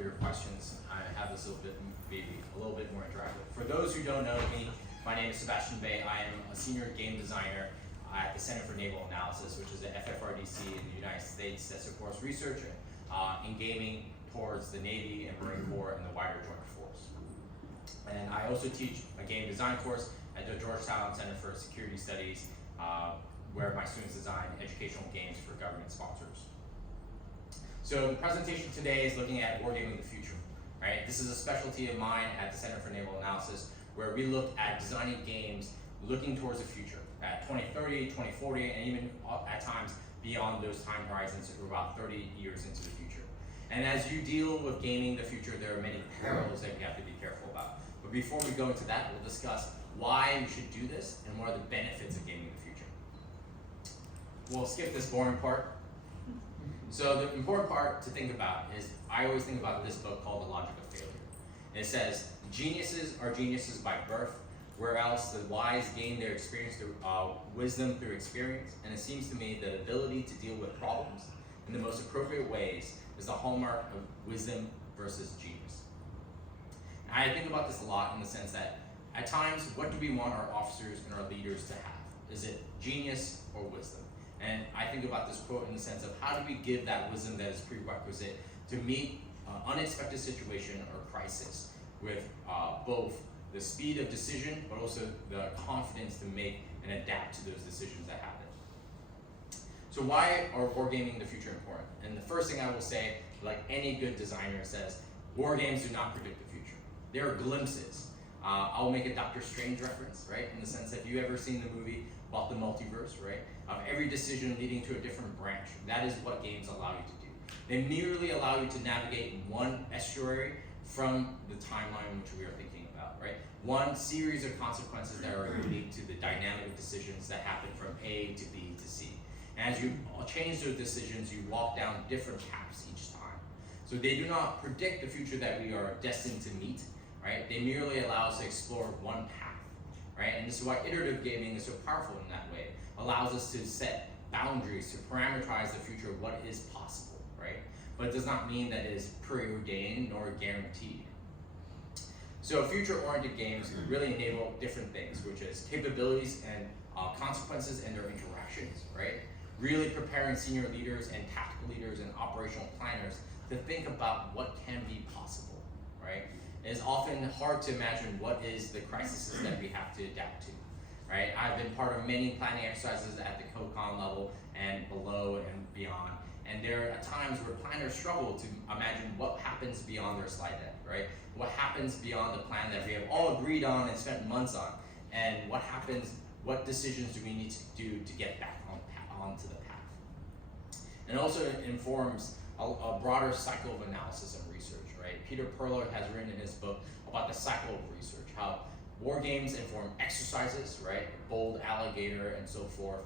your questions. I have this be a little bit more interactive. For those who don't know me, my name is Sebastian. I am a senior game designer at the Center for Naval Analysis, which is the FFRDC in the United States that supports research in gaming towards the Navy and Marine Corps and the wider Joint Force. And I also teach a game design course at the Georgetown Center for Security Studies, where my students design educational games for government sponsors. So the presentation today is looking at Wargaming the Future. Right? This is a specialty of mine at the Center for Naval Analysis, where we look at designing games looking towards the future, at 2030, 2040, and even at times beyond those time horizons, or about 30 years into the future. And as you deal with gaming the future, there are many perils that you have to be careful about. But before we go into that, we'll discuss why we should do this and what are the benefits of gaming the future. We'll skip this boring part. So the important part to think about is, I always think about this book called The Logic of Failure. And it says, geniuses are geniuses by birth, where else the wise gain their experience through wisdom through experience. And it seems to me that ability to deal with problems in the most appropriate ways is the hallmark of wisdom versus genius. And I think about this a lot in the sense that at times, what do we want our officers and our leaders to have? Is it genius or wisdom? And I think about this quote in the sense of how do we give that wisdom that is prerequisite to meet unexpected situation or crisis with both the speed of decision, but also the confidence to make and adapt to those decisions that happen. So why are Wargaming the Future important? And the first thing I will say, like any good designer says, war games do not predict the future. They are glimpses. I'll make a Dr. Strange reference, right? In the sense that if you've ever seen the movie about the multiverse, right? Every decision leading to a different branch. That is what games allow you to do. They merely allow you to navigate one estuary from the timeline which we are thinking about, right? One series of consequences that are leading to the dynamic decisions that happen from A to B to C. And as you change those decisions, you walk down different paths each time. So they do not predict the future that we are destined to meet, right? They merely allow us to explore one path, right? And this is why iterative gaming is so powerful in that way. Allows us to set boundaries, to parameterize the future of what is possible, right? But it does not mean that it is preordained nor guaranteed. So future-oriented games really enable different things, which is capabilities and consequences and their interactions, right? Really preparing senior leaders and tactical leaders and operational planners to think about what can be possible, right? It is often hard to imagine what is the crises that we have to adapt to, right? I've been part of many planning exercises at the COCOM level and below and beyond. And there are times where planners struggle to imagine what happens beyond their slide deck, right? What happens beyond the plan that we have all agreed on and spent months on, and what happens, what decisions do we need to do to get back onto the path? And also it informs a broader cycle of analysis and research, right? Peter Perler has written in his book about the cycle of research, how war games inform exercises, right? Bold Alligator and so forth,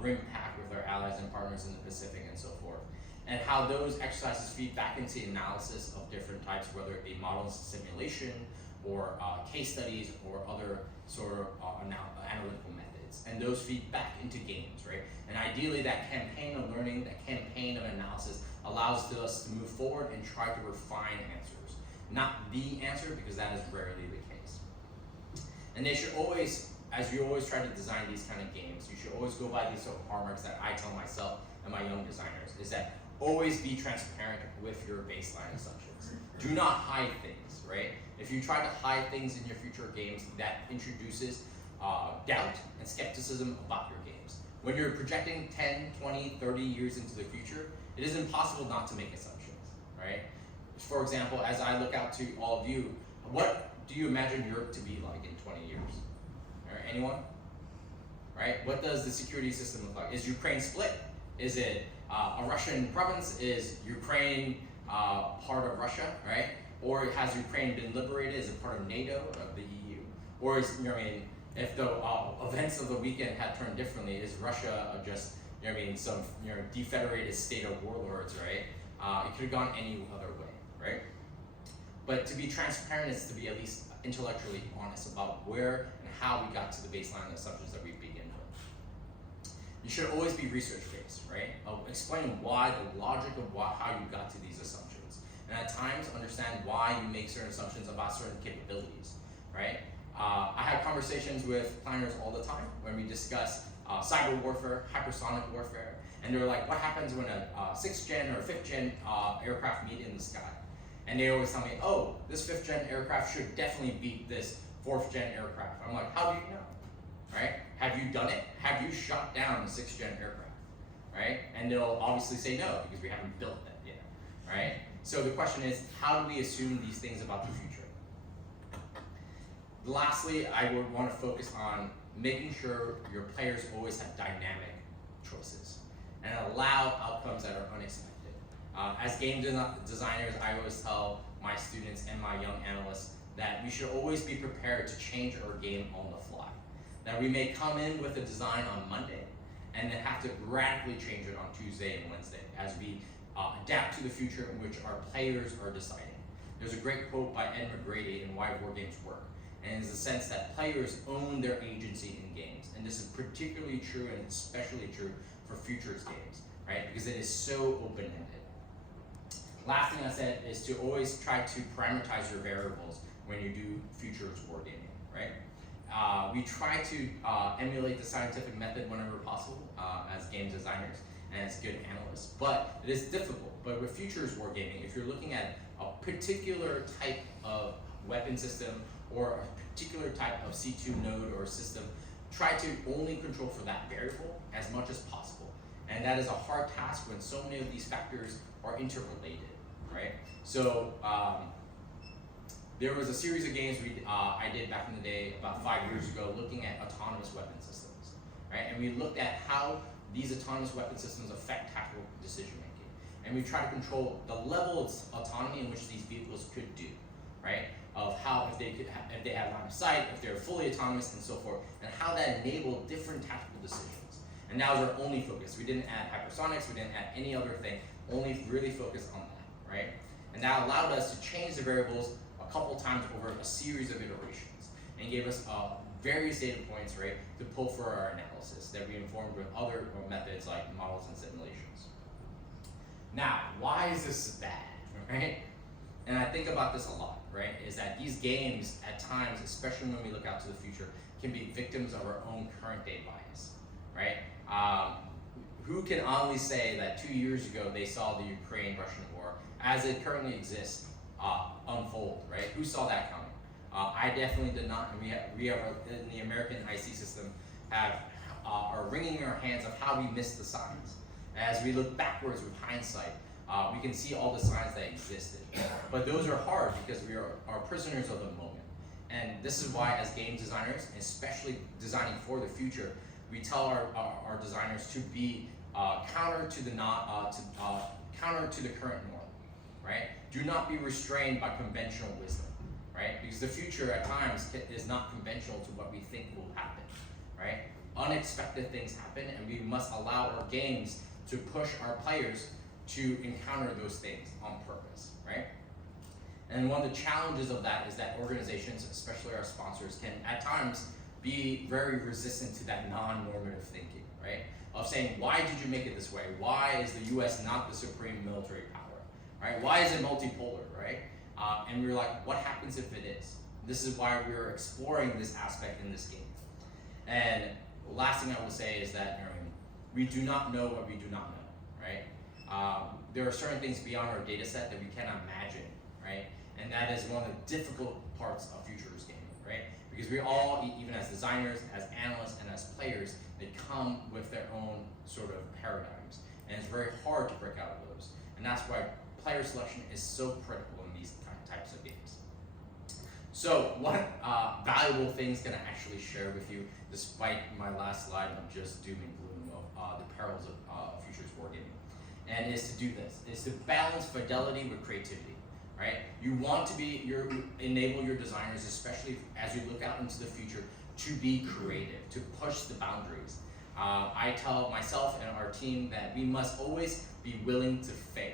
Rim Pack with our allies and partners in the Pacific and so forth. And how those exercises feed back into analysis of different types, whether it be models simulation or case studies or other sort of analytical methods. And those feed back into games, right? And ideally that campaign of learning, that campaign of analysis allows us to move forward and try to refine answers. Not the answer, because that is rarely the case. And they should always, as you always try to design these kind of games, you should always go by these sort of hallmarks that I tell myself and my young designers, is that always be transparent with your baseline assumptions. Do not hide things, right? If you try to hide things in your future games, that introduces doubt and skepticism about your games. When you're projecting 10, 20, 30 years into the future, it is impossible not to make assumptions, right? For example, as I look out to all of you, what do you imagine Europe to be like in 20 years? All right, anyone? Right? What does the security system look like? Is Ukraine split? Is it a Russian province? Is Ukraine part of Russia, right? Or has Ukraine been liberated? Is it part of NATO or of the EU? Or is, if the events of the weekend had turned differently, is Russia just, some defederated state of warlords, right? It could have gone any other way, right? But to be transparent is to be at least intellectually honest about where and how we got to the baseline assumptions that we begin with. You should always be research-based, right? Explain why, the logic of how you got to these assumptions. and at times understand why you make certain assumptions about certain capabilities, right? I have conversations with planners all the time when we discuss cyber warfare, hypersonic warfare, and they're like, what happens when a 6th gen or 5th gen aircraft meet in the sky? And they always tell me, oh, this 5th gen aircraft should definitely beat this 4th gen aircraft. I'm like, how do you know, right? Have you done it? Have you shot down a 6th gen aircraft, right? And they'll obviously say no, because we haven't built that yet, right? So the question is, how do we assume these things about the future? Lastly, I would want to focus on making sure your players always have dynamic choices and allow outcomes that are unexpected. As game designers, I always tell my students and my young analysts that we should always be prepared to change our game on the fly. That we may come in with a design on Monday and then have to radically change it on Tuesday and Wednesday as we adapt to the future in which our players are deciding. There's a great quote by Ed McGrady in Why Wargames Work, and it's the sense that players own their agency in games. And this is particularly true and especially true for futures games, right? Because it is so open-ended. Last thing I said is to always try to parameterize your variables when you do futures wargaming, right? We try to emulate the scientific method whenever possible as game designers and as good analysts, but it is difficult. But with futures wargaming, if you're looking at a particular type of weapon system or a particular type of C2 node or system, try to only control for that variable as much as possible. And that is a hard task when so many of these factors are interrelated, right? So there was a series of games I did back in the day, about 5 years ago, looking at autonomous weapon systems, right? And we looked at how these autonomous weapon systems affect tactical decision making. And we try to control the level of autonomy in which these vehicles could do, right? Of how, if they had line of sight, if they're fully autonomous and so forth, and how that enabled different tactical decisions. And that was our only focus. We didn't add hypersonics, we didn't add any other thing, only really focus on that, right? And that allowed us to change the variables a couple times over a series of iterations and gave us various data points, right, to pull for our analysis that we informed with other methods like models and simulations. Now, why is this bad, right? And I think about this a lot, right, is that these games at times, especially when we look out to the future, can be victims of our own current day bias, right? Who can honestly say that 2 years ago they saw the Ukraine-Russian war as it currently exists unfold, right? Who saw that coming? I definitely did not, and we have in the American IC system are wringing our hands of how we missed the signs. As we look backwards with hindsight, we can see all the signs that existed. But those are hard because we are prisoners of the moment. And this is why, as game designers, especially designing for the future, we tell our designers to be counter to the current norm, right? Do not be restrained by conventional wisdom, right? Because the future at times is not conventional to what we think will happen, right? Unexpected things happen, and we must allow our games to push our players to encounter those things on purpose, right? And one of the challenges of that is that organizations, especially our sponsors, can at times be very resistant to that non-normative thinking, right? Of saying, why did you make it this way? Why is the US not the supreme military power, right? Why is it multipolar, right? And we were like, what happens if it is? This is why we are exploring this aspect in this game. And the last thing I will say is that we do not know what we do not know, right? There are certain things beyond our data set that we cannot imagine, right? And that is one of the difficult parts of futures gaming, right? Because we all, even as designers, as analysts, and as players, they come with their own sort of paradigms. And it's very hard to break out of those. And that's why player selection is so critical in these types of games. So what valuable things can I actually share with you, despite my last slide of just doom and gloom of the perils of futures wargaming? And is to do this, is to balance fidelity with creativity, right? You want to enable your designers, especially as we look out into the future, to be creative, to push the boundaries. I tell myself and our team that we must always be willing to fail,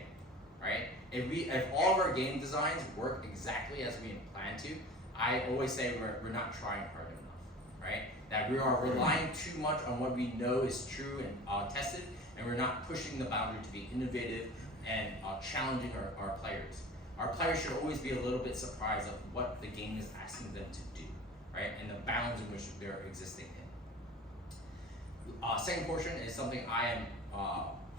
right? If all of our game designs work exactly as we plan to, I always say we're not trying hard enough, right? That we are relying too much on what we know is true and tested, and we're not pushing the boundary to be innovative and challenging our players. our players should always be a little bit surprised of what the game is asking them to do, right? And the bounds in which they're existing in. Second portion is something I am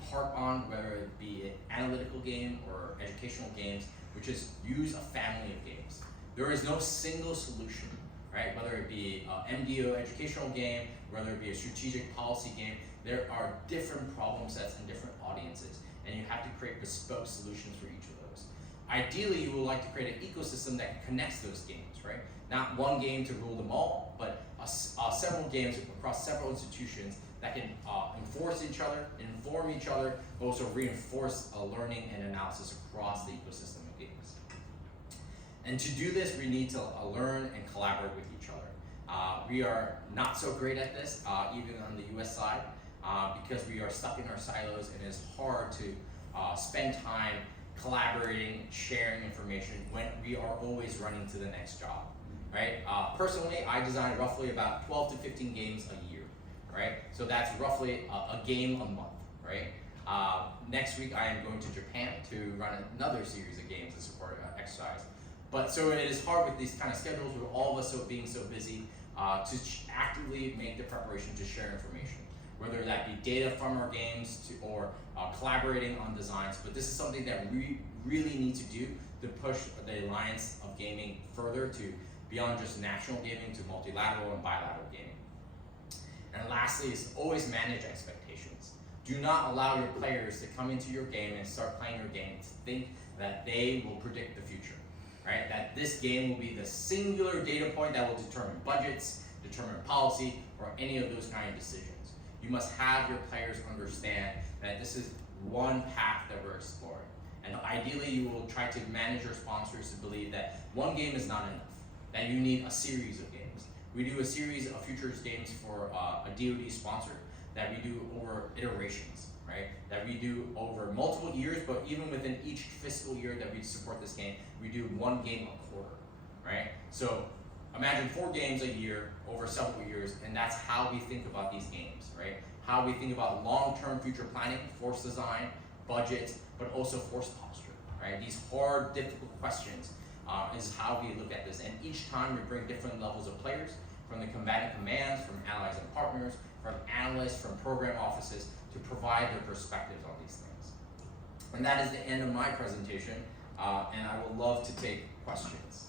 harp on, whether it be an analytical game or educational games, which is use a family of games. There is no single solution, right? Whether it be an MDO educational game, whether it be a strategic policy game, there are different problem sets and different audiences, and you have to create bespoke solutions for each of those. Ideally, you would like to create an ecosystem that connects those games, right? Not one game to rule them all, but several games across several institutions that can enforce each other, inform each other, but also reinforce learning and analysis across the ecosystem of games. And to do this, we need to learn and collaborate with each other. We are not so great at this, even on the US side, because we are stuck in our silos, and it's hard to spend time collaborating, sharing information when we are always running to the next job, right? Personally, I design roughly about 12 to 15 games a year, right? So that's roughly a game a month, right? Next week, I am going to Japan to run another series of games to support exercise. But so it is hard with these kind of schedules, with all of us being so busy, to actively make the preparation to share information, whether that be data from our games or collaborating on designs. But this is something that we really need to do to push the alliance of gaming further to beyond just national gaming to multilateral and bilateral gaming. And lastly is always manage expectations. Do not allow your players to come into your game and start playing your game to think that they will predict the future, right? That this game will be the singular data point that will determine budgets, determine policy, or any of those kind of decisions. You must have your players understand that this is one path that we're exploring. And ideally, you will try to manage your sponsors to believe that one game is not enough, that you need a series of games. We do a series of futures games for a DoD sponsor that we do over iterations, right? That we do over multiple years, but even within each fiscal year that we support this game, we do one game a quarter, right? So imagine 4 games a year over several years, and that's how we think about these games, right? How we think about long-term future planning, force design, budgets, but also force posture, right? These hard, difficult questions is how we look at this. And each time we bring different levels of players, from the combatant commands, from allies and partners, from analysts, from program offices, to provide their perspectives on these things. And that is the end of my presentation, and I would love to take questions.